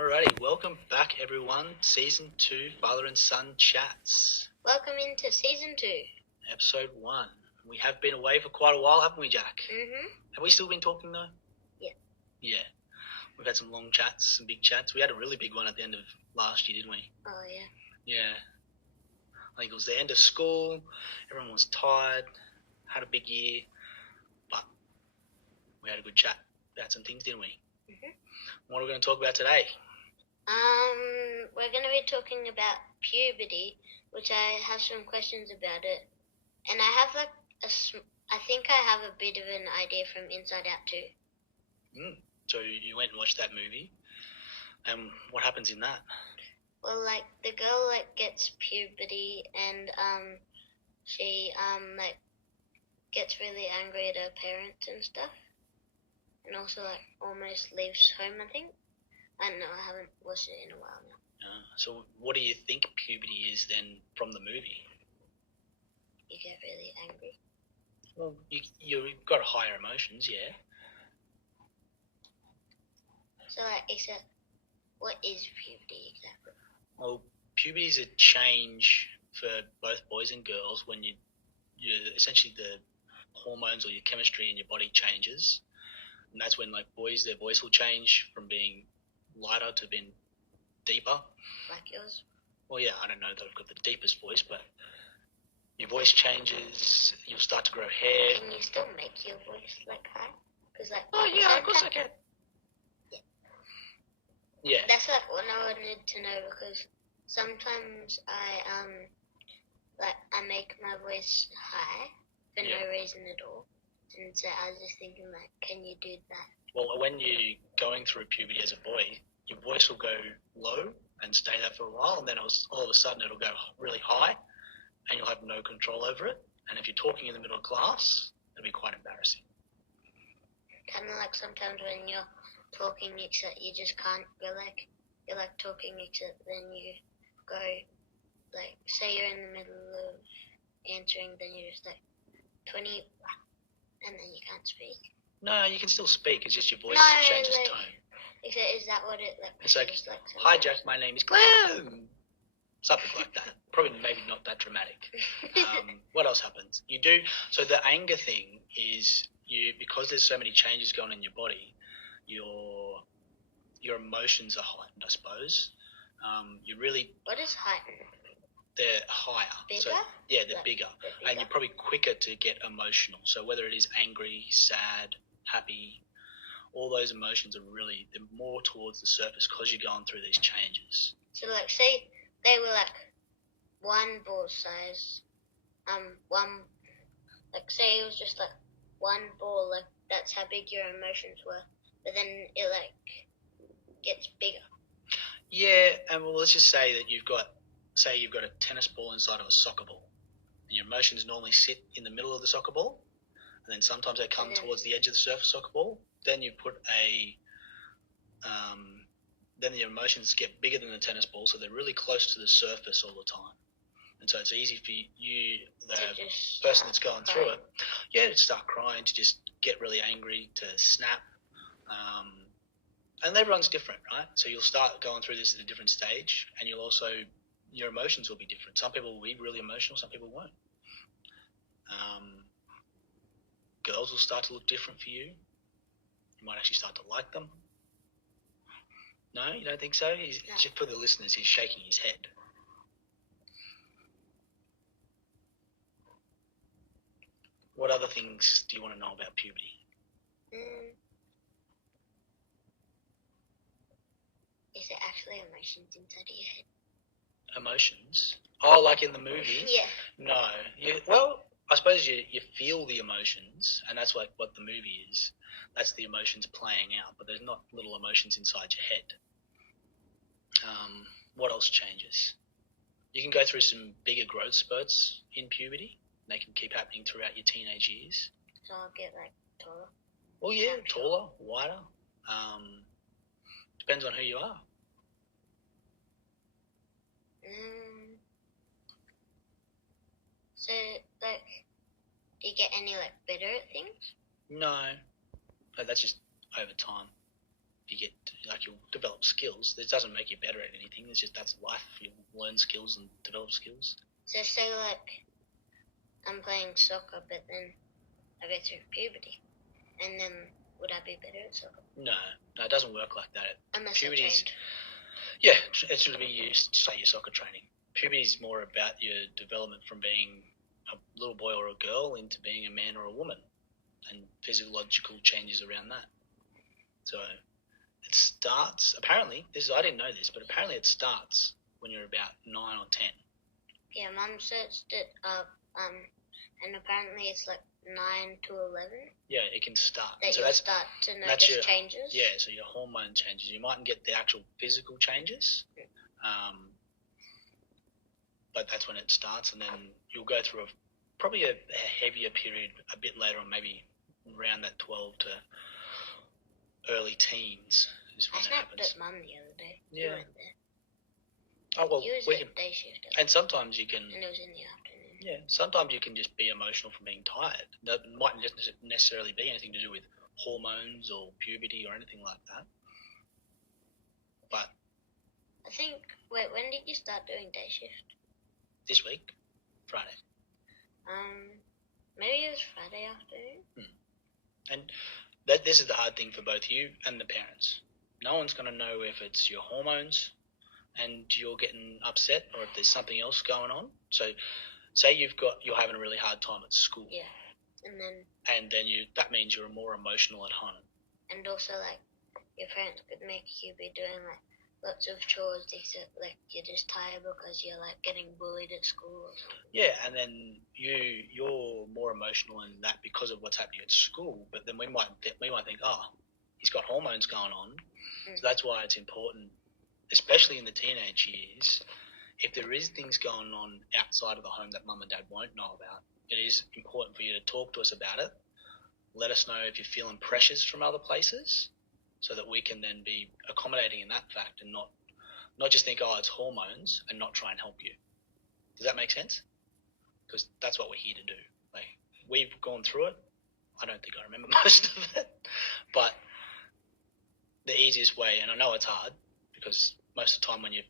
Alrighty, welcome back everyone. Season 2, Father and Son Chats. Welcome into Season 2. Episode 1. We have been away for quite a while, haven't we, Jack? Mm-hmm. Have we still been talking though? Yeah. Yeah. We've had some long chats, some big chats. We had a really big one at the end of last year, didn't we? Oh, yeah. Yeah. I think it was the end of school. Everyone was tired. Had a big year. But we had a good chat about some things, didn't we? Mm-hmm. What are we going to talk about today? We're going to be talking about puberty, which I have some questions about it. And I have I think I have a bit of an idea from Inside Out too. So you went and watched that movie. And what happens in that? Well, the girl, gets puberty and, she, gets really angry at her parents and stuff. And also, almost leaves home, I think. I don't know, I haven't watched it in a while now. So what do you think puberty is then from the movie? You get really angry. Well, you've got higher emotions, yeah. So, except, what is puberty exactly? Well, puberty is a change for both boys and girls when you essentially the hormones or your chemistry in your body changes. And that's when, boys, their voice will change from being lighter to being deeper. Like yours? Well, yeah, I don't know that I've got the deepest voice, but your voice changes, you'll start to grow hair. Can you still make your voice, high? Cause, oh, yeah, of course I can. Yeah. Yeah. That's, what I wanted to know, because sometimes I make my voice high for no reason at all. And so I was just thinking, can you do that? Well, when you're going through puberty as a boy, your voice will go low and stay there for a while, and then all of a sudden it'll go really high, and you'll have no control over it. And if you're talking in the middle of class, it'll be quite embarrassing. Kind of like sometimes when you're talking, except you just can't. You're talking, except then you go, say you're in the middle of answering, then you're just 20. And then you can't speak. No, you can still speak. It's just your voice changes tone. Is that what it It's hi Jack, my name is Glenn. Something like that. Probably maybe not that dramatic. What else happens? You do so the anger thing is because there's so many changes going on in your body, your emotions are heightened, I suppose. What is heightened? They're higher. Bigger? So, yeah, they're bigger. And you're probably quicker to get emotional. So whether it is angry, sad, happy, all those emotions are they're more towards the surface because you're going through these changes. So, say they were, one ball size, say it was just, one ball, that's how big your emotions were. But then it, gets bigger. Yeah, and let's just say that you've got a tennis ball inside of a soccer ball, and your emotions normally sit in the middle of the soccer ball, and then sometimes they come towards the edge of the soccer ball. Then you put then your emotions get bigger than the tennis ball, so they're really close to the surface all the time. And so it's easy for you, the person that's going through it, to start crying, to just get really angry, to snap. And everyone's different, right? So you'll start going through this at a different stage, and your emotions will be different. Some people will be really emotional, some people won't. Girls will start to look different for you. You might actually start to like them. No, you don't think so? No. Just for the listeners, he's shaking his head. What other things do you want to know about puberty? Is it actually emotions inside of your head? Emotions? Oh, like in the movie? Yeah. No. I suppose you feel the emotions, and that's what the movie is. That's the emotions playing out, but there's not little emotions inside your head. What else changes? You can go through some bigger growth spurts in puberty. They can keep happening throughout your teenage years. So I'll get, taller? Well, yeah, taller, wider. Depends on who you are. So, do you get any, better at things? No. That's just over time. you'll develop skills. This doesn't make you better at anything. It's just that's life. You learn skills and develop skills. So say like I'm playing soccer, but then I go through puberty, and then would I be better at soccer? No, it doesn't work like that. Unless Puberty's, I trained. yeah, it should be used to say your soccer training. Puberty is more about your development from being a little boy or a girl into being a man or a woman, and physiological changes around that. So it starts, apparently, I didn't know this, but apparently it starts when you're about 9 or 10. Yeah, Mum searched it up, and apparently it's like 9 to 11. Yeah, it can start. That so you'll that's start to notice changes. Yeah, so your hormone changes. You mightn't get the actual physical changes, but that's when it starts, and then you'll go through probably a heavier period a bit later on, maybe around that 12 to early teens is when I it snapped happens. at Mum the other day. Yeah. You weren't there. Oh, well, You was we at can, day shift. and sometimes you can, And it was in the afternoon. yeah, sometimes you can just be emotional from being tired. That mightn't necessarily be anything to do with hormones or puberty or anything like that. But I think, when did you start doing day shift? this week, Friday. Maybe it was Friday afternoon. And this is the hard thing for both you and the parents. No one's going to know if it's your hormones and you're getting upset or if there's something else going on. So say you're having a really hard time at school. Yeah. And then that means you're more emotional at home. And also, like, your parents could make you be doing, like, lots of chores except, like, you're just tired because you're, like, getting bullied at school or something. Yeah, and then you're more emotional in that because of what's happening at school, but then we might think, oh, he's got hormones going on. So that's why it's important, especially in the teenage years, if there is things going on outside of the home that mum and dad won't know about, it is important for you to talk to us about it. Let us know if you're feeling pressures from other places so that we can then be accommodating in that fact and not just think, oh, it's hormones and not try and help you. Does that make sense? Because that's what we're here to do. Like, we've gone through it. I don't think I remember most of it, but the easiest way, and I know it's hard because most of the time when you're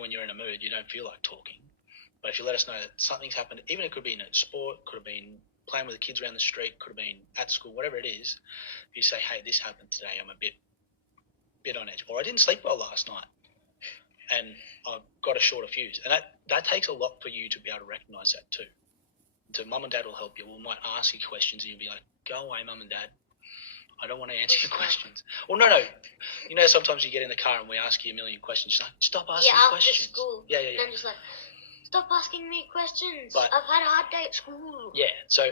when you're in a mood, you don't feel like talking. But if you let us know that something's happened, even it could be in a sport, could have been playing with the kids around the street, could have been at school, whatever it is, if you say, hey, this happened today, I'm a bit on edge, or I didn't sleep well last night, and I've got a shorter fuse. And that takes a lot for you to be able to recognise that too. So mum and dad will help you. We might ask you questions and you'll be like, go away, mum and dad. I don't want to answer your questions. Well, no. You know, sometimes you get in the car and we ask you a million questions. Like, stop asking questions. Yeah, after school. Yeah. And I'm just like, stop asking me questions. But, I've had a hard day at school. Yeah, so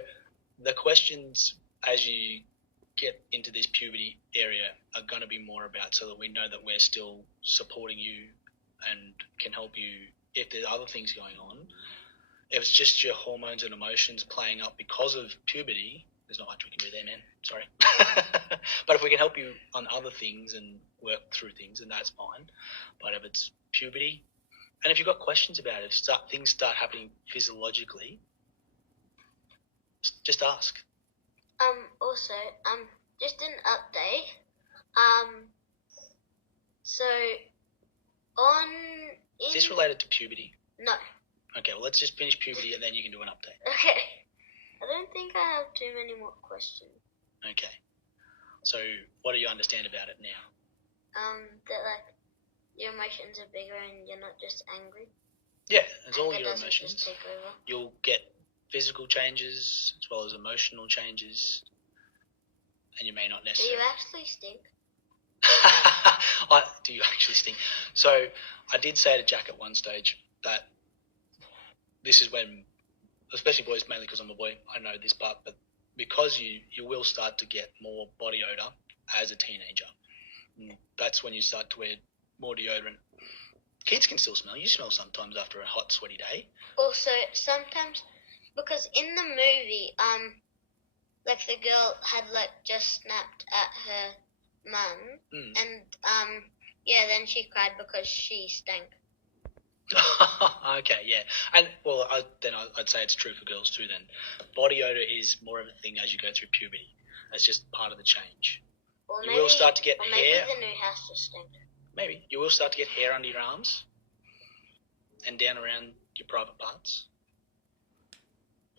the questions as you get into this puberty area are going to be more about so that we know that we're still supporting you and can help you if there's other things going on. If it's just your hormones and emotions playing up because of puberty, there's not much we can do there, man. Sorry. But if we can help you on other things and work through things, then that's fine. But if it's puberty, and if you've got questions about it, if things start happening physiologically, just ask. Also, just an update. So, Is this related to puberty? No. Okay, well, let's just finish puberty and then you can do an update. Okay. I don't think I have too many more questions. Okay. So, what do you understand about it now? That, like, your emotions are bigger and you're not just angry. Yeah, it's all Anger your doesn't emotions. just take over. You'll get physical changes as well as emotional changes, and you may not Do necessarily. you actually stink? Do you actually stink? So I did say to Jack at one stage that this is when, especially boys, mainly because I'm a boy, I know this part, but because you will start to get more body odor as a teenager. That's when you start to wear more deodorant. Kids can still smell. You smell sometimes after a hot, sweaty day. Also, sometimes, because in the movie, like, the girl had, like, just snapped at her mum, and, then she cried because she stank. Okay, yeah. And, well, I'd say it's true for girls too then. Body odor is more of a thing as you go through puberty. That's just part of the change. Or You will start to get or hair. maybe the new house just stink. Maybe. You will start to get hair under your arms and down around your private parts.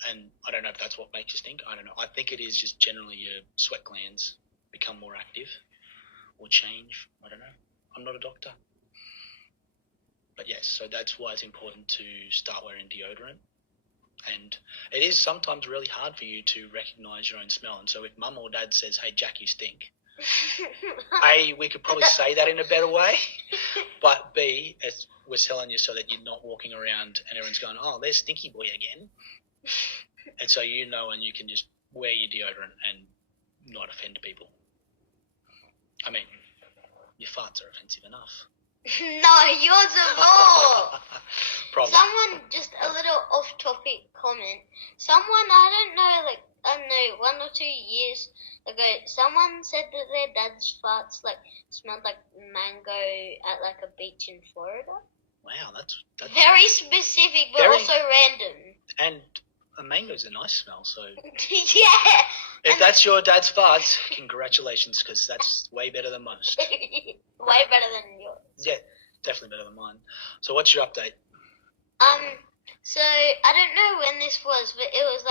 And I don't know if that's what makes you stink. I don't know. I think it is just generally your sweat glands become more active or change. I don't know. I'm not a doctor. But yes, so that's why it's important to start wearing deodorant. And it is sometimes really hard for you to recognise your own smell. And so if mum or dad says, hey, Jack, you stink, A, we could probably say that in a better way. But B, we're telling you so that you're not walking around and everyone's going, oh, there's Stinky Boy again. And so you know, and you can just wear your deodorant and not offend people. I mean, your farts are offensive enough. No, yours are more. Probably. Someone, just a little off-topic comment. Someone, I don't know, 1 or 2 years ago, someone said that their dad's farts smelled like mango at a beach in Florida. Wow, that's very specific, but very, also random. And a mango's a nice smell, so yeah. If that's your dad's farts, congratulations, because that's way better than most. Way better than yours. Yeah, definitely better than mine. So what's your update? So I don't know when this was, but it was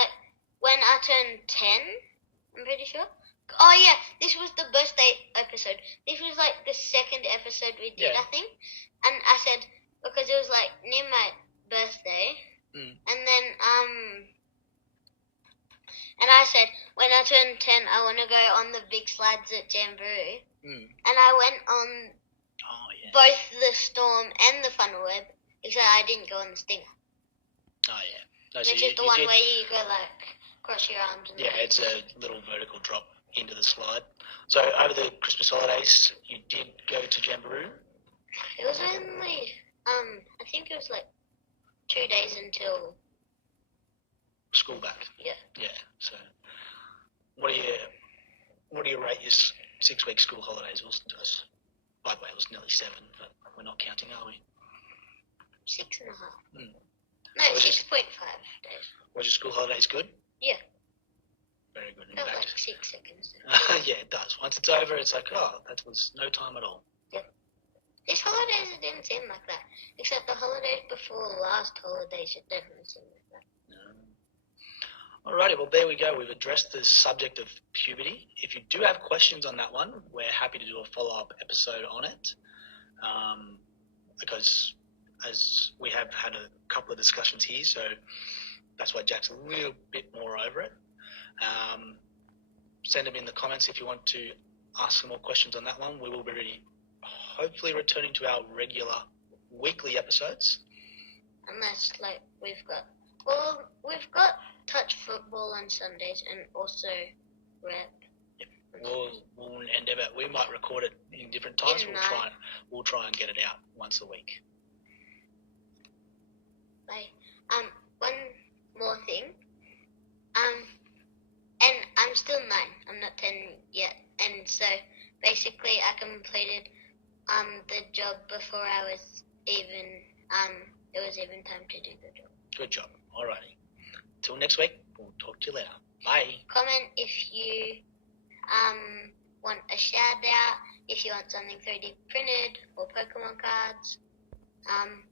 when I turned 10, I'm pretty sure. Oh yeah, this was the birthday episode. This was the second episode we did, I think. And I said, because it was near my birthday, and then and I said, when I turn 10, I want to go on the big slides at Jamboree. And I went on both the Storm and the Funnel Web, except I didn't go on the Stinger. Oh, yeah. No, which is the one where you go, cross your arms. And it's a little vertical drop into the slide. So over the Christmas holidays, you did go to Jamboree? It was only, I think it was 2 days until school back. Yeah. Yeah. So, what do you rate your 6-week school holidays? Listen to us. By the way, it was nearly 7, but we're not counting, are we? 6.5. No, 6.5 days. Was your school holidays good? Yeah. Very good. Felt 6 seconds. Yeah, it does. Once it's over, it's that was no time at all. Yep. These holidays, it didn't seem like that. Except the holidays before the last holidays, it definitely seemed like that. Alrighty, well there we go. We've addressed the subject of puberty. If you do have questions on that one, we're happy to do a follow-up episode on it. Because as we have had a couple of discussions here, so that's why Jack's a little bit more over it. Send them in the comments if you want to ask some more questions on that one. We will be hopefully returning to our regular weekly episodes. Unless we've got touch football on Sundays and also rep. Yep. We'll endeavour. We might record it in different times. We'll try and get it out once a week. Bye. One more thing. And I'm still 9. I'm not 10 yet. And so basically I completed the job before I was even it was even time to do the job. Good job. Alrighty. Till next week, we'll talk to you later. Bye. Comment if you want a shout out, if you want something 3D printed or Pokemon cards.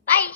Bye.